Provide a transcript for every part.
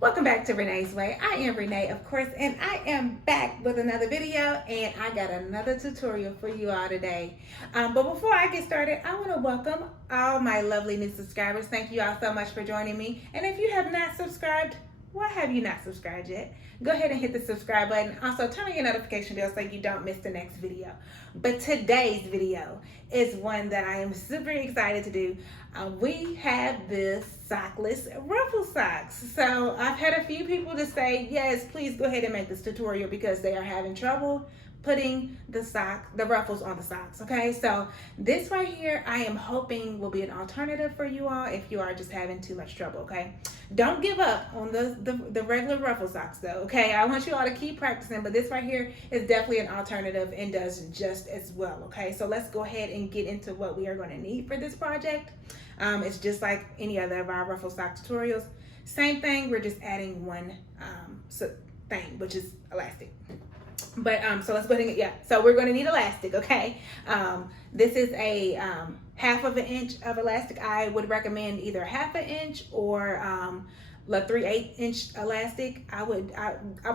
Welcome back to Renee's Way. I am Renee, of course, and I am back with another video, and I got another tutorial for you all today. But before I get started, I want to welcome all my lovely new subscribers. Thank you all so much for joining me. And if you have not subscribed, why have you not subscribed yet? Go ahead and hit the subscribe button. Also, turn on your notification bell so you don't miss the next video. But today's video is one that I am super excited to do. We have this Sockless Ruffle socks. So I've had a few people to say, yes, please go ahead and make this tutorial because they are having trouble putting the ruffles on the socks. Okay, so this right here I am hoping will be an alternative for you all if you are just having too much trouble. Okay, don't give up on the regular ruffle socks though. Okay, I want you all to keep practicing, but this right here is definitely an alternative and does just as well. Okay, so let's go ahead and get into what we are going to need for this project. It's just like any other of our ruffle sock tutorials. Same thing, we're just adding one thing, which is elastic. But so let's go ahead and so we're going to need elastic. Okay, this is a 1/2 inch of elastic. I would recommend either 1/2 inch or a 3/8 inch elastic. I would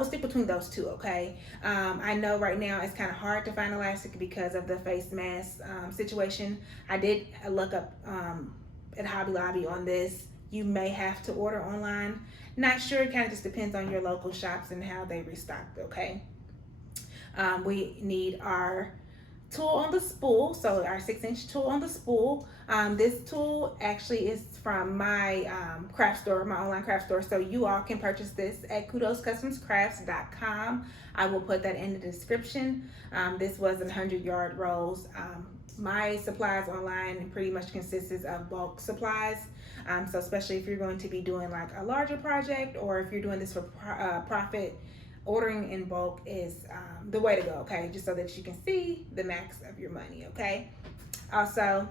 stick between those two. Okay, I know right now it's kind of hard to find elastic because of the face mask situation. I did look up at Hobby Lobby on this. You may have to order online, not sure. It kind of just depends on your local shops and how they restock. Okay, we need our tool on the spool, so our 6-inch tool on the spool. This tool actually is from my craft store, my online craft store, so you all can purchase this at kudoscustomscrafts.com. I will put that in the description. This was 100-yard rolls. My supplies online pretty much consists of bulk supplies, so especially if you're going to be doing like a larger project or if you're doing this for profit, ordering in bulk is the way to go. Okay, just so that you can see the max of your money. Okay, also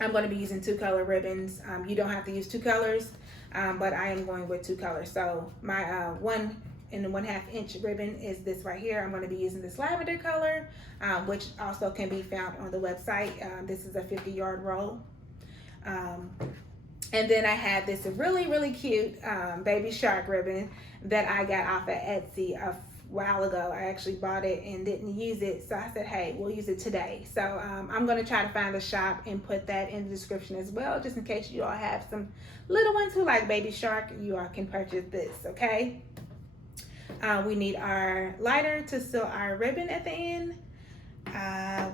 I'm going to be using 2-color ribbons. You don't have to use 2 colors, but I am going with 2 colors. So my 1 1/2 inch ribbon is this right here. I'm going to be using this lavender color, which also can be found on the website. This is a 50-yard roll. And then I have this really cute baby shark ribbon that I got off of Etsy a while ago. I actually bought it and didn't use it, so I said, hey, we'll use it today. So I'm going to try to find the shop and put that in the description as well, just in case you all have some little ones who like baby shark. You all can purchase this. Okay, we need our lighter to seal our ribbon at the end.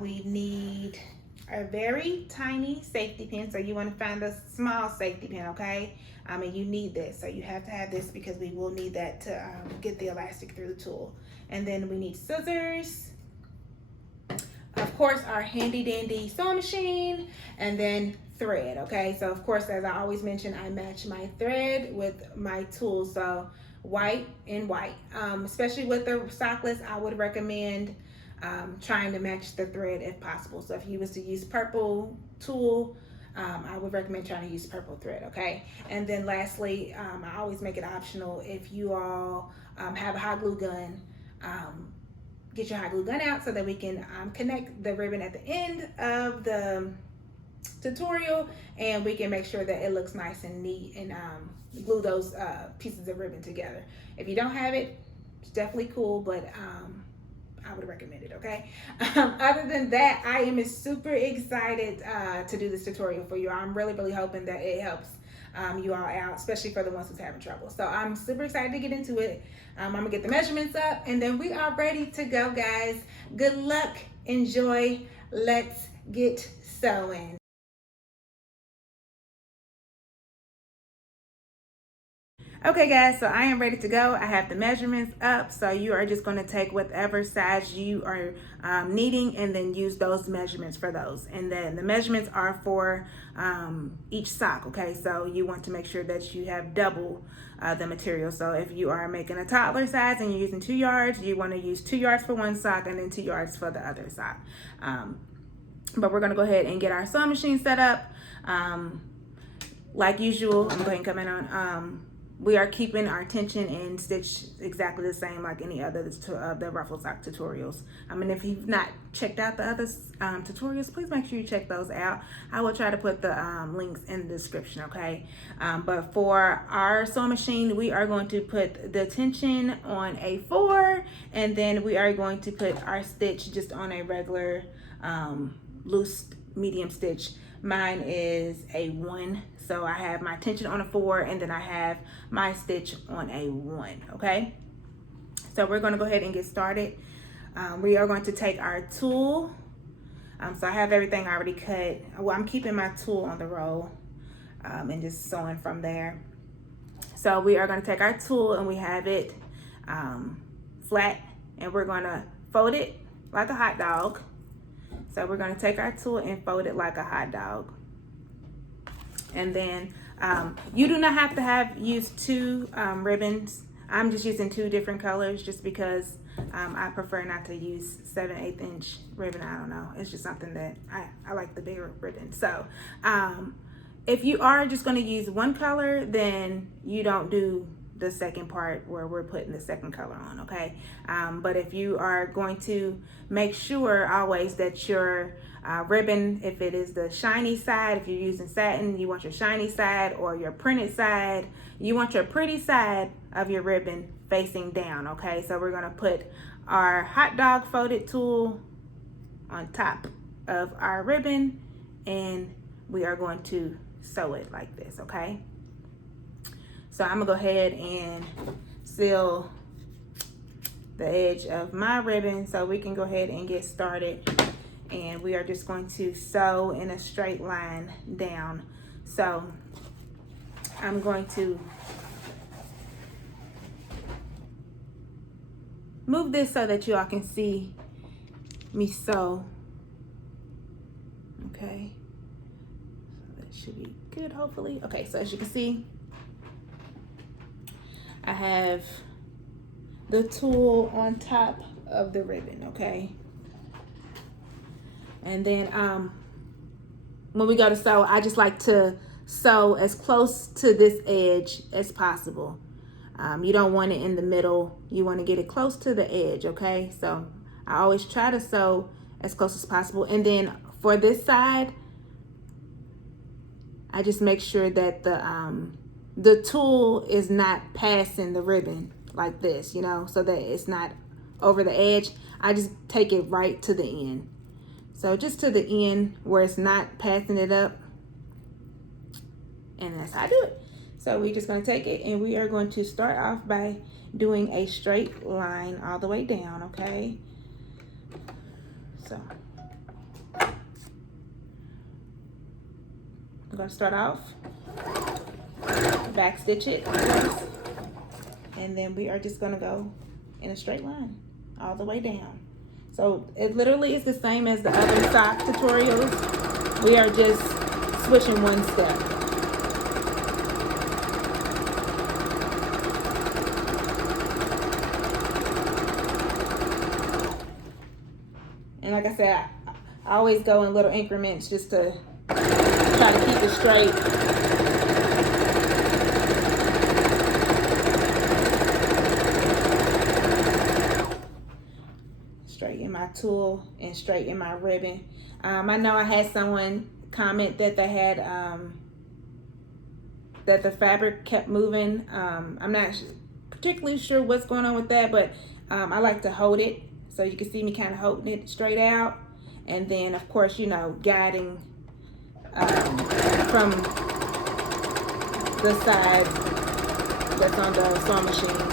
We need a very tiny safety pin, so you want to find a small safety pin. Okay, and you need this, so you have to have this because we will need that to get the elastic through the tool. And then we need scissors, of course our handy dandy sewing machine, and then thread. Okay, so of course, as I always mention, I match my thread with my tool, so white and white. Especially with the sockless, I would recommend trying to match the thread if possible. So if you was to use purple tool, I would recommend trying to use purple thread. Okay, and then lastly, I always make it optional if you all have a hot glue gun. Get your hot glue gun out so that we can connect the ribbon at the end of the tutorial, and we can make sure that it looks nice and neat, and glue those pieces of ribbon together. If you don't have it, it's definitely cool, but I would recommend it. Okay, other than that, I am super excited to do this tutorial for you. I'm really hoping that it helps you all out, especially for the ones who's having trouble. So I'm super excited to get into it. I'm gonna get the measurements up, and then we are ready to go, guys. Good luck, enjoy, let's get sewing. Okay guys, so I am ready to go. I have the measurements up, so you are just going to take whatever size you are needing and then use those measurements for those. And then the measurements are for each sock. Okay, so you want to make sure that you have double the material. So if you are making a toddler size and you're using 2 yards, you want to use 2 yards for one sock and then 2 yards for the other sock. But we're going to go ahead and get our sewing machine set up. Like usual, I'm going to come in on we are keeping our tension and stitch exactly the same like any other of the ruffle sock tutorials. I mean, if you've not checked out the other tutorials, please make sure you check those out. I will try to put the links in the description, okay? But for our sewing machine, we are going to put the tension on a 4, and then we are going to put our stitch just on a regular loose medium stitch. Mine is a 1, so I have my tension on a 4, and then I have my stitch on a 1, okay? So we're gonna go ahead and get started. We are going to take our tool. So I have everything already cut. Well, I'm keeping my tool on the roll and just sewing from there. So we are gonna take our tool and we have it flat, and we're gonna fold it like a hot dog. So we're gonna take our tool and fold it like a hot dog. And then you do not have to use 2 ribbons. I'm just using 2 different colors just because I prefer not to use 7/8 inch ribbon. I don't know, it's just something that I like the bigger ribbon. So if you are just gonna use 1 color, then you don't do the second part where we're putting the second color on, okay? But if you are going to make sure always that your ribbon, if it is the shiny side, if you're using satin, you want your shiny side, or your printed side, you want your pretty side of your ribbon facing down, okay? So we're gonna put our hot dog folded tool on top of our ribbon, and we are going to sew it like this, okay? So I'm gonna go ahead and seal the edge of my ribbon so we can go ahead and get started. And we are just going to sew in a straight line down. So I'm going to move this so that you all can see me sew. Okay, so that should be good, hopefully. Okay, so as you can see, I have the tool on top of the ribbon, okay? And then when we go to sew, I just like to sew as close to this edge as possible. You don't want it in the middle. You want to get it close to the edge, okay? So I always try to sew as close as possible. And then for this side, I just make sure that the tool is not passing the ribbon like this, you know, so that it's not over the edge. I just take it right to the end. So just to the end where it's not passing it up. And that's how I do it. So we're just gonna take it and we are going to start off by doing a straight line all the way down, okay? So I'm gonna start off, back stitch it, and then we are just gonna go in a straight line all the way down. So it literally is the same as the other sock tutorials. We are just switching one step. And like I said, I always go in little increments just to try to keep it straight. Straighten my tool and straighten my ribbon. I know I had someone comment that they had that the fabric kept moving. I'm not particularly sure what's going on with that, but I like to hold it so you can see me kind of holding it straight out, and then of course, you know, guiding from the side that's on the sewing machine.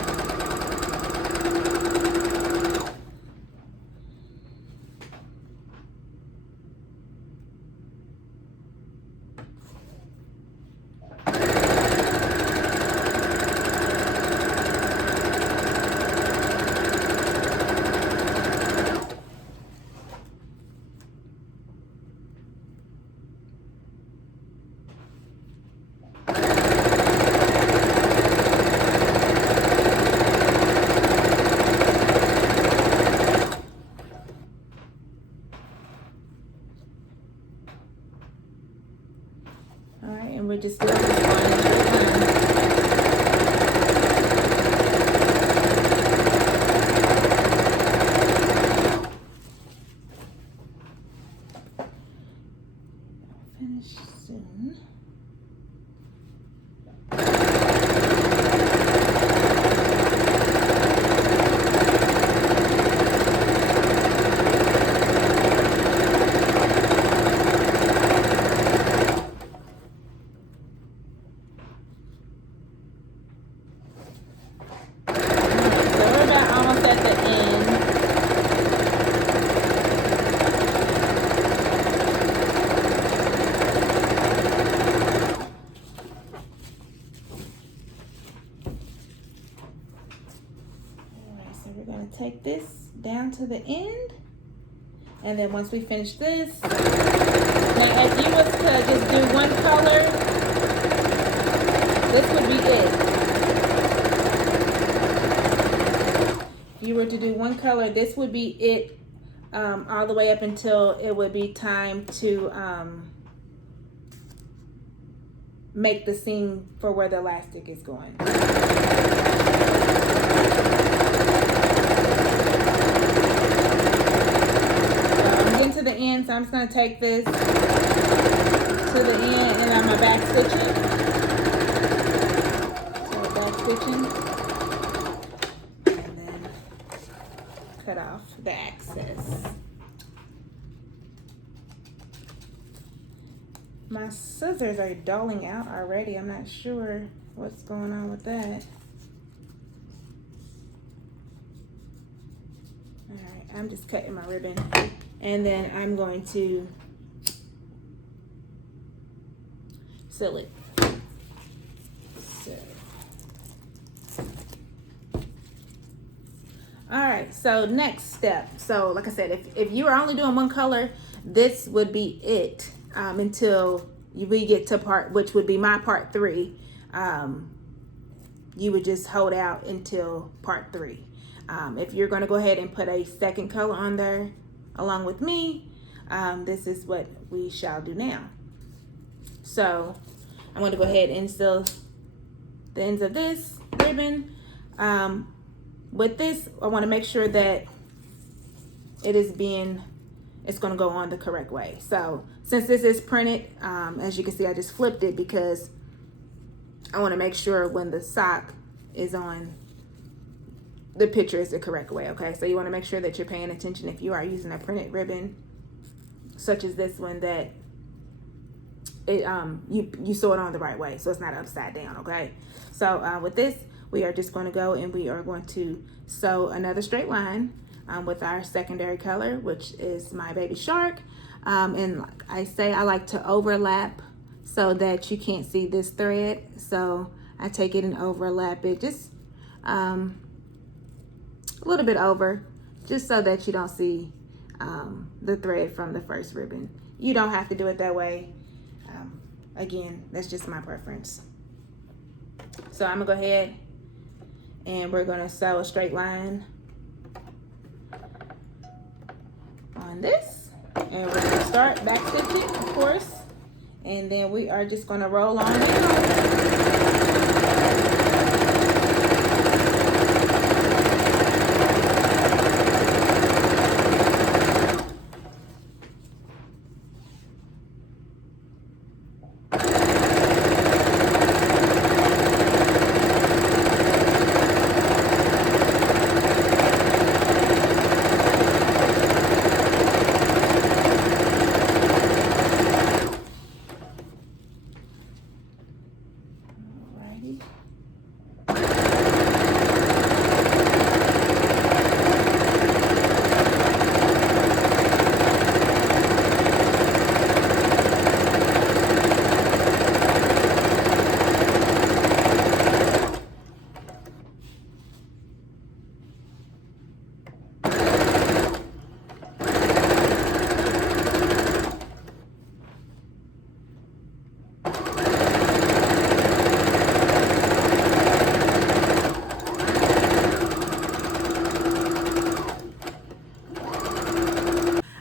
we're gonna take this down to the end. And then once we finish this, now if you was to just do one color, this would be it. If you were to do one color, this would be it all the way up until it would be time to make the seam for where the elastic is going. To the end, so I'm just going to take this to the end and I'm going to back stitch it. So back stitching and then cut off the excess. My scissors are dulling out already. I'm not sure what's going on with that. All right, I'm just cutting my ribbon. And then I'm going to sew it. So. All right, so next step. So like I said, if you are only doing one color, this would be it until we get to part, which would be my part 3. You would just hold out until part 3. If you're gonna go ahead and put a second color on there, along with me, this is what we shall do now. So I'm going to go ahead and sew the ends of this ribbon. With this, I want to make sure that it's going to go on the correct way. So since this is printed, as you can see, I just flipped it because I want to make sure when the sock is on, the picture is the correct way. Okay, so you want to make sure that you're paying attention if you are using a printed ribbon such as this one, that it you sew it on the right way so it's not upside down. Okay, so with this, we are just going to go and we are going to sew another straight line with our secondary color, which is my baby shark. And like I say, I like to overlap so that you can't see this thread, so I take it and overlap it just a little bit over, just so that you don't see the thread from the first ribbon. You don't have to do it that way. Again, that's just my preference. So I'm gonna go ahead and we're gonna sew a straight line on this, and we're gonna start back stitching, of course, and then we are just gonna roll on down.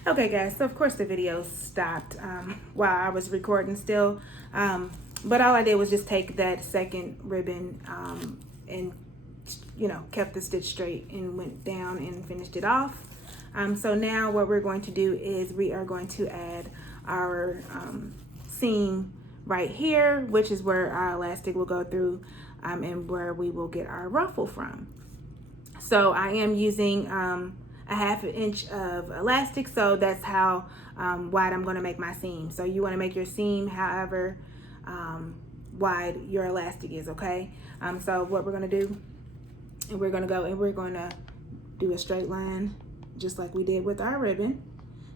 Okay guys, so of course the video stopped while I was recording still, but all I did was just take that second ribbon and kept the stitch straight and went down and finished it off. So now what we're going to do is we are going to add our seam right here, which is where our elastic will go through and where we will get our ruffle from. So I am using a 1/2 inch of elastic, so that's how wide I'm going to make my seam. So you want to make your seam however wide your elastic is, okay? So what we're going to do, and we're going to go and we're going to do a straight line just like we did with our ribbon.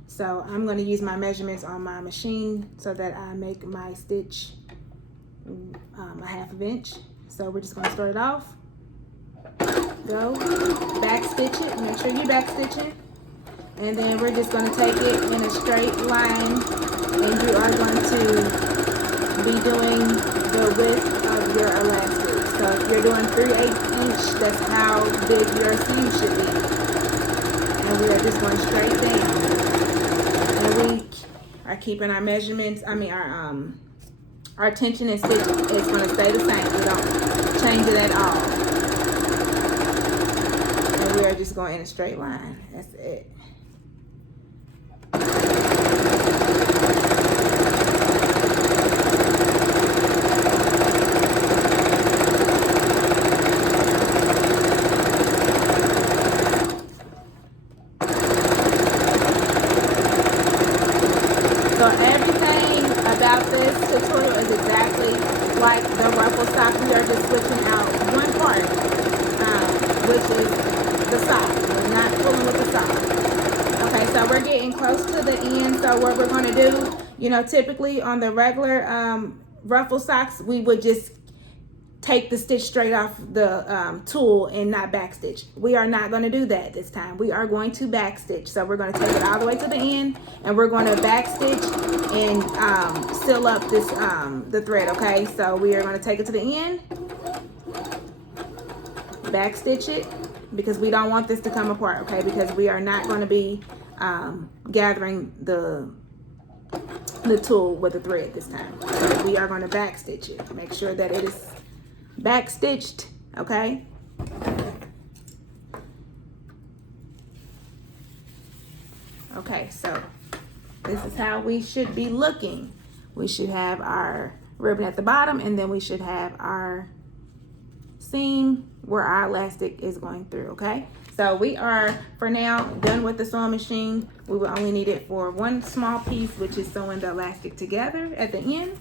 So I'm going to use my measurements on my machine so that I make my stitch a 1/2 inch. So we're just going to start it off. go back stitch it. Make sure you back stitch it. And then we're just going to take it in a straight line, and you are going to be doing the width of your elastic. So if you're doing 3/8 inch, that's how big your seam should be. And we are just going straight down. And we are keeping our measurements, our tension and stitch is going to stay the same. We don't change it at all. And we are just going in a straight line. That's it. So everything about this tutorial is exactly like the ruffle sock. We are just switching out one part, which is the sock. We're not fooling with the sock. Okay, so we're getting close to the end. So what we're going to do, you know, typically on the regular ruffle socks, we would just take the stitch straight off the tulle and not back stitch. We are not going to do that this time. We are going to back stitch. So we're going to take it all the way to the end, and we're going to back stitch and seal up this the thread. Okay, so we are going to take it to the end, back stitch it, because we don't want this to come apart. Okay, because we are not going to be gathering the tulle with the thread this time. So we are going to back stitch it. Make sure that it is back stitched, okay? Okay, so this is how we should be looking. We should have our ribbon at the bottom, and then we should have our seam where our elastic is going through, okay? So we are, for now, done with the sewing machine. We will only need it for one small piece, which is sewing the elastic together at the end.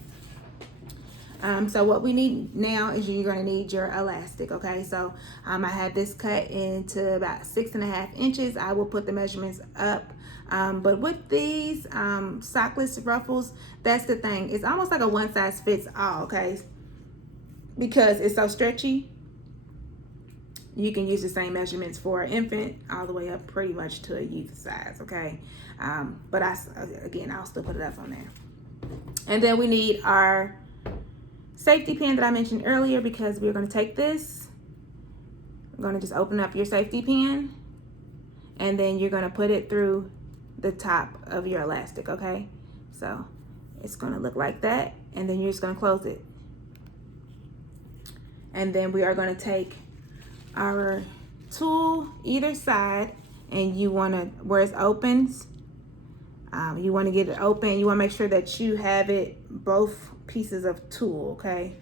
So what we need now is you're going to need your elastic, okay? So I had this cut into about 6.5 inches. I will put the measurements up. But with these sockless ruffles, that's the thing. It's almost like a one size fits all, okay? Because it's so stretchy. You can use the same measurements for an infant all the way up pretty much to a youth size, okay? But again, I'll still put it up on there. And then we need our safety pin that I mentioned earlier, because we're going to take this. We're going to just open up your safety pin, and then you're going to put it through the top of your elastic, okay? So it's going to look like that, and then you're just going to close it. And then we are going to take our tulle either side, and you want to, where it opens, you want to get it open. You want to make sure that you have it both pieces of tulle, okay?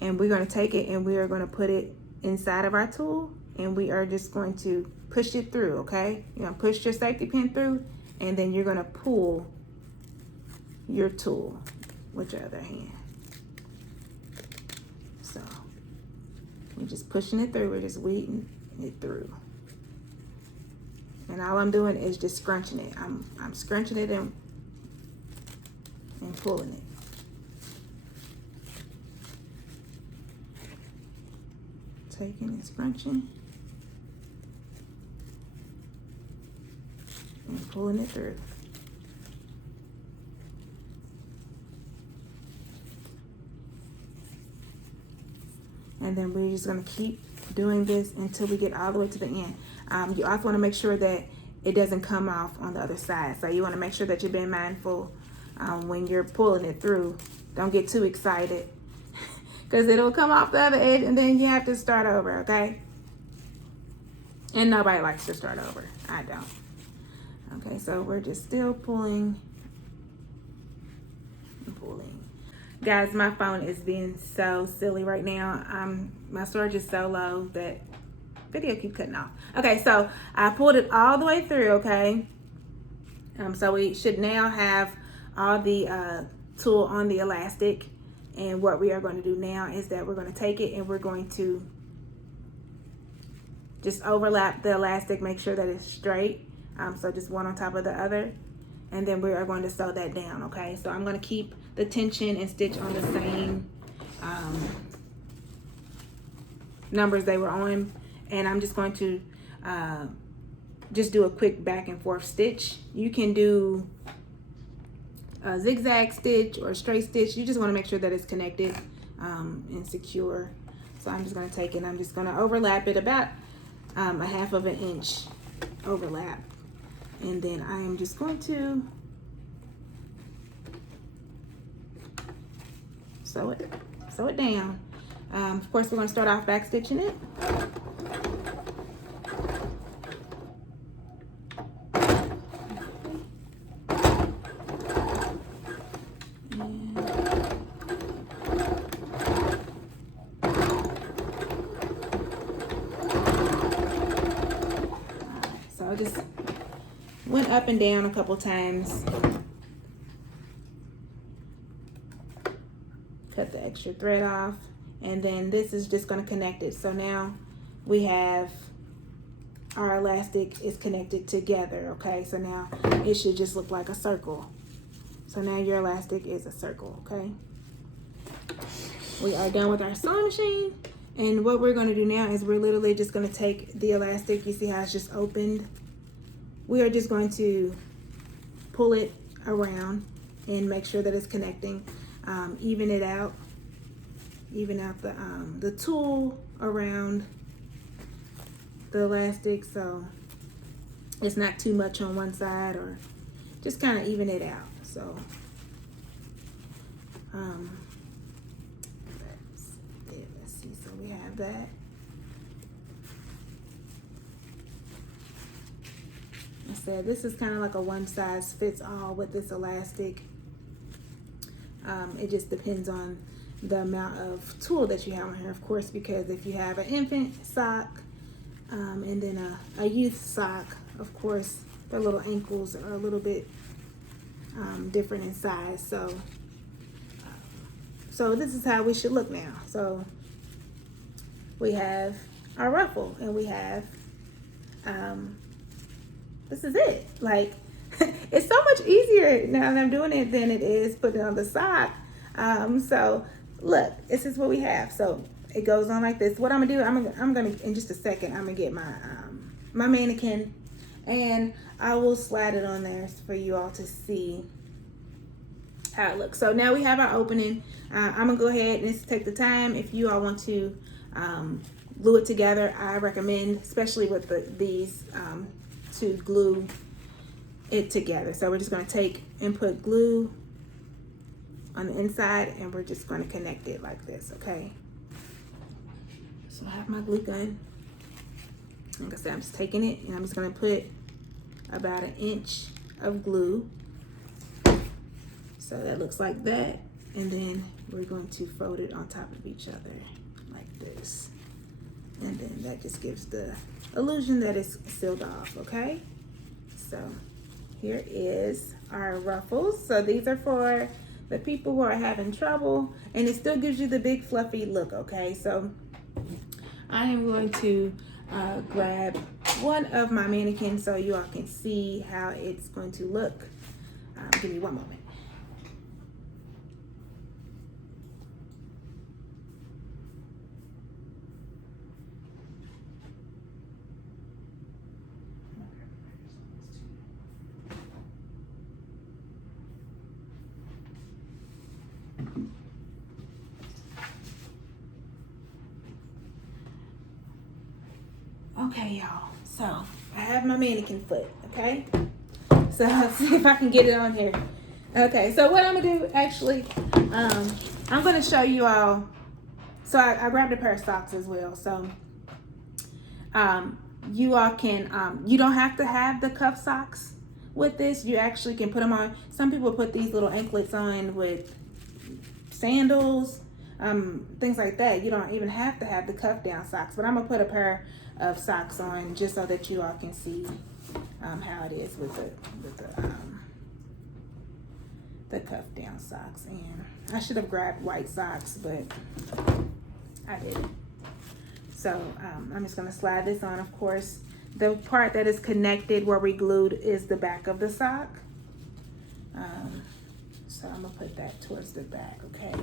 And we're going to take it and we are going to put it inside of our tulle, and we are just going to push it through, okay? You're going to push your safety pin through, and then you're going to pull your tulle with your other hand. So we're just pushing it through. We're just weeding it through. And all I'm doing is just scrunching it. I'm scrunching it and pulling it. Taking and scrunching and pulling it through. And then we're just going to keep doing this until we get all the way to the end. You also want to make sure that it doesn't come off on the other side. So you want to make sure that you're being mindful when you're pulling it through. Don't get too excited, because it'll come off the other edge and then you have to start over, okay? And nobody likes to start over. I don't. Okay, so we're just still pulling and pulling. Guys, my phone is being so silly right now. My storage is so low that video keep cutting off. Okay, so I pulled it all the way through, okay? So we should now have all the tulle on the elastic. And what we are going to do now is that we're going to take it and we're going to just overlap the elastic, make sure that it's straight. So just one on top of the other. And then we are going to sew that down, okay? So I'm going to keep the tension and stitch on the same numbers they were on. and I'm just going to just do a quick back and forth stitch. You can do a zigzag stitch or a straight stitch. You just want to make sure that it's connected and secure. So I'm just going to take it, I'm just going to overlap it about a 1/2 inch overlap, and then I am just going to sew it down. Of course, we're going to start off back stitching it. So I just went up and down a couple times. Cut the extra thread off, and then this is just going to connect it. So now we have our elastic is connected together. Okay, so now it should just look like a circle. So now your elastic is a circle. Okay, we are done with our sewing machine, and what we're going to do now is we're literally just going to take the elastic. You see how it's just opened? We are just going to pull it around and make sure that it's connecting. Even it out, even out the tulle around the elastic, so it's not too much on one side, or just kind of even it out. So let's see, so we have that. I said this is kind of like a one size fits all with this elastic. It just depends on the amount of tulle that you have on here, of course, because if you have an infant sock and then a youth sock, of course, their little ankles are a little bit different in size. So this is how we should look now. So we have our ruffle, and we have this is it. Like, it's so much easier now that I'm doing it than it is putting it on the sock. So look, this is what we have. So it goes on like this. What I'm gonna do, I'm gonna in just a second, I'm gonna get my my mannequin, and I will slide it on there for you all to see how it looks. So now we have our opening. I'm gonna go ahead and just take the time. If you all want to glue it together, I recommend, especially with these, to glue it together. So we're just going to take and put glue on the inside, and we're just going to connect it like this. Okay, so I have my glue gun. Like I said, I'm just taking it and I'm just going to put about 1 inch of glue. So that looks like that, and then we're going to fold it on top of each other like this, and then that just gives the illusion that it's sealed off. Okay, so here is our ruffles. So these are for the people who are having trouble, and it still gives you the big fluffy look. Okay, so I am going to grab one of my mannequins so you all can see how it's going to look. Give me one moment. Okay, y'all, so I have my mannequin foot. Okay, so let's see if I can get it on here. Okay, so what I'm gonna do, actually, I'm gonna show you all. So I grabbed a pair of socks as well. So you all can, you don't have to have the cuff socks with this. You actually can put them on. Some people put these little anklets on with sandals, things like that. You don't even have to have the cuff down socks, but I'm gonna put a pair of socks on just so that you all can see how it is with the cuff down socks. And I should have grabbed white socks, but I didn't. So I'm just gonna slide this on. Of course, the part that is connected where we glued is the back of the sock. So I'm gonna put that towards the back. Okay.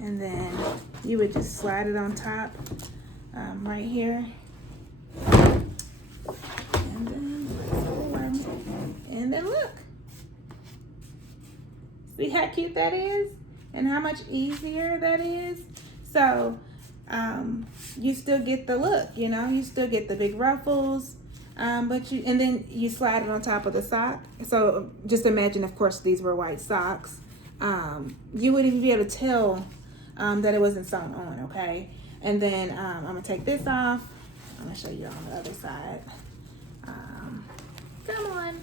And then you would just slide it on top right here. And then look. See how cute that is? And how much easier that is? So you still get the look, you know, you still get the big ruffles, and then you slide it on top of the sock. So just imagine, of course, these were white socks. You wouldn't even be able to tell that it wasn't sewn on, okay? And then I'm gonna take this off. I'm gonna show you on the other side. Come on.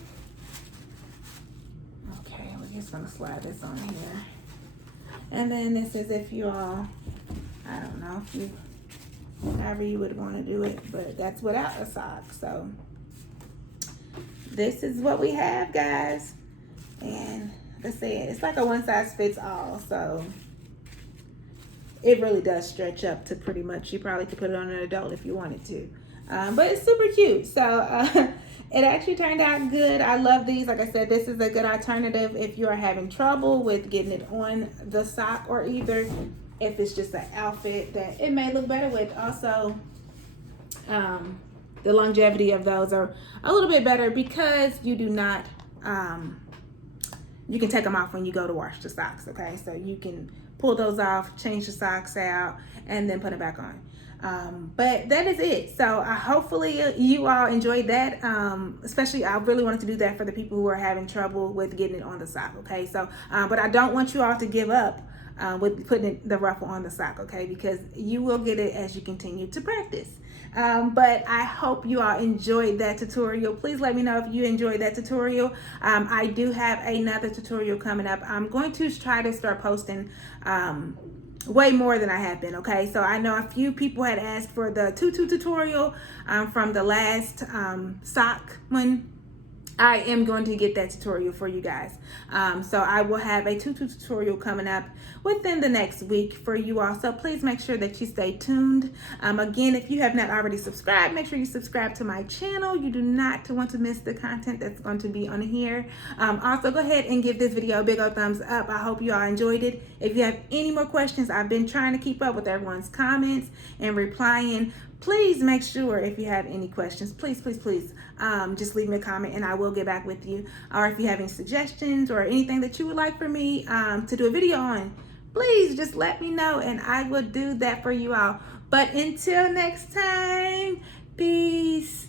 Okay, we're just gonna slide this on here. And then this is if you all, I don't know, if you, however you would want to do it, but that's without a sock. So this is what we have, guys. And let's say it's like a one size fits all. So it really does stretch up to pretty much, you probably could put it on an adult if you wanted to. But it's super cute. So it actually turned out good. I love these. Like I said, this is a good alternative if you are having trouble with getting it on the sock, or either if it's just an outfit that it may look better with. Also, the longevity of those are a little bit better because you do not, you can take them off when you go to wash the socks, okay? So you can pull those off, change the socks out, and then put it back on. But that is it. So hopefully you all enjoyed that. Especially I really wanted to do that for the people who are having trouble with getting it on the sock, okay? So, but I don't want you all to give up with putting the ruffle on the sock, okay? Because you will get it as you continue to practice. But I hope you all enjoyed that tutorial. Please let me know if you enjoyed that tutorial. I do have another tutorial coming up. I'm going to try to start posting way more than I have been, okay? So I know a few people had asked for the tutu tutorial from the last sock one. I am going to get that tutorial for you guys. So I will have a tutu tutorial coming up within the next week for you all. So please make sure that you stay tuned. Again, if you have not already subscribed, make sure you subscribe to my channel. You do not want to miss the content that's going to be on here. Also, go ahead and give this video a big old thumbs up. I hope you all enjoyed it. If you have any more questions, I've been trying to keep up with everyone's comments and replying. Please make sure if you have any questions, please just leave me a comment and I will get back with you. Or if you have any suggestions or anything that you would like for me to do a video on, please just let me know and I will do that for you all. But until next time, peace.